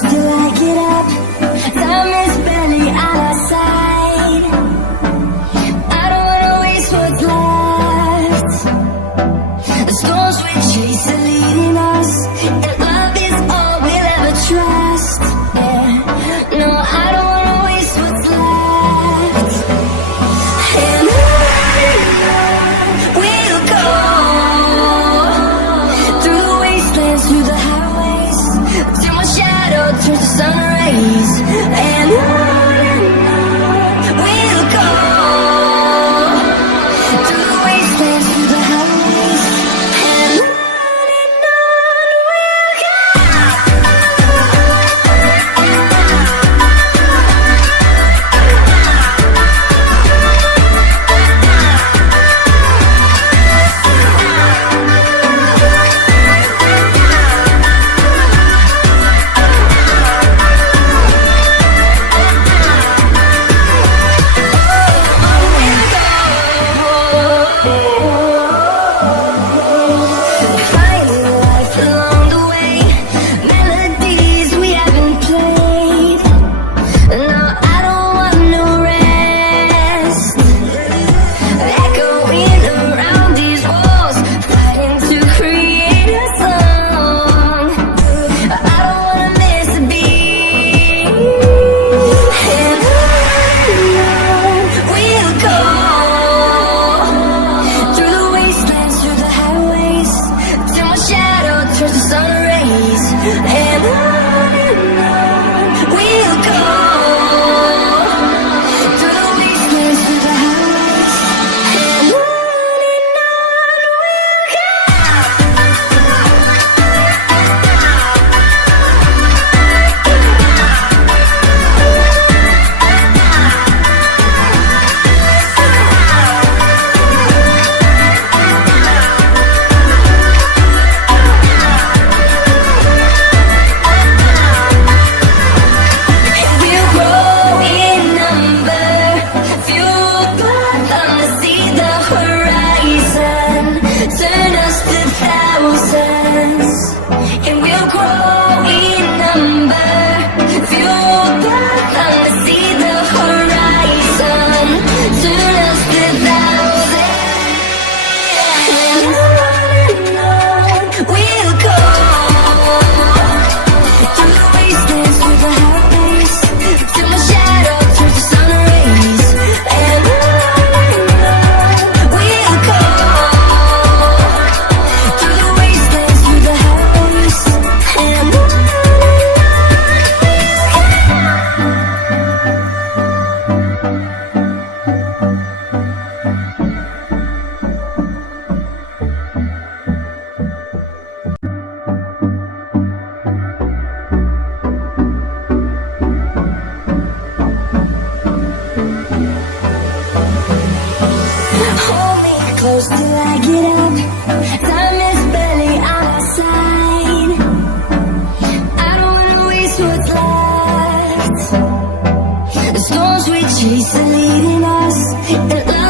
close till I get up. Time is barely on our side. I don't wanna waste what's left. The storms we chase are leading us, and love is all we'll ever trust. Yeah, no, I don't wanna waste what's left. And on we'll go, through the wastelands, through the highways, till my shadow turns to sun rays. And on we'll go, through the wastelands, through the highways, and on we'll go. Finding life along the way, melodies we haven't played. No, I don't want no rest. Echoing around these walls, fighting to create a song. I don't wanna miss a beat. And on we'll go, through the wastelands, through the highways, till my shadow turns to sun rays. And on we'll go, through the wastelands, through the highways, and on we'll go. We'll grow in number, fueled by them to see the horizon, turn us to thousands. And we'll grow in number, fueled by them to see the horizon, turn us to thousands. And on we'll go, through the wastelands, through the highways, till my shadow turns to sun rays. And on we'll go, through the wastelands, through the highways, and on. Hold me close till I get up. Time is barely on our side. I don't wanna waste what's left. The storms we chase are leading us, and love